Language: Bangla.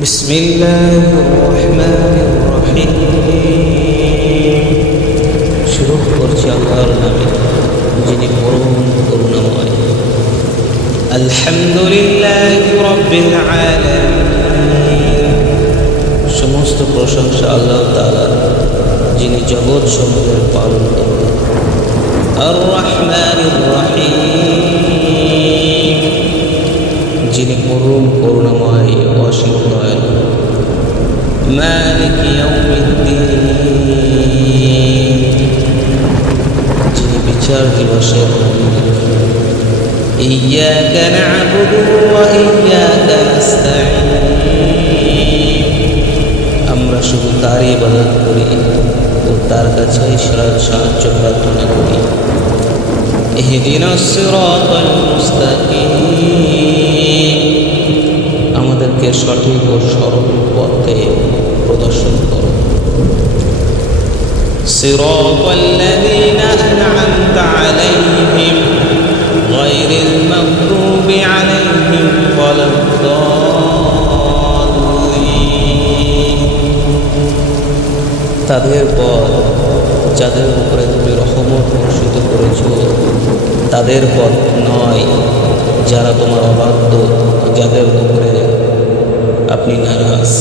بسم الله الرحمن الرحيم শুরু করছি আল্লাহর নামে যিনি পরম করুণাময়। আলহামদুলিল্লাহি রাব্বিল আলামিন, সমস্ত প্রশংসা আল্লাহ তাআলার যিনি জগৎ সমূহের পালন করেন। আর রহমানির রহিম, যিনি পরম করুণাময় অসীম দয়ালু। মালিক ইয়াউমিদ্দিন, যিনি বিচার দিবসের মালিক। ইয়্যাকা না'বুদু ওয়া ইয়্যাকা নাস্তাঈন, আমরা শুধু তারই ইবাদত করি ও তার কাছেই সাহায্য প্রার্থনা করি। ইহদিনাস সিরাতাল মুস্তাকিম, আমাদেরকে সঠিক ও সরল পথে প্রদর্শন করো। সিরাতাল্লাযীনা আন'আমতা আলাইহিম গায়রিল মাগদুবি আলাইহিম ওয়ালাদ-দাল্লিন, তাদের পথ যাদের উপরে তুমি রহমত বর্ষিত করেছ, তাদের পথ নয় যারা তোমার অবাধ্য, যাদের উপরে আপনি নারাজ।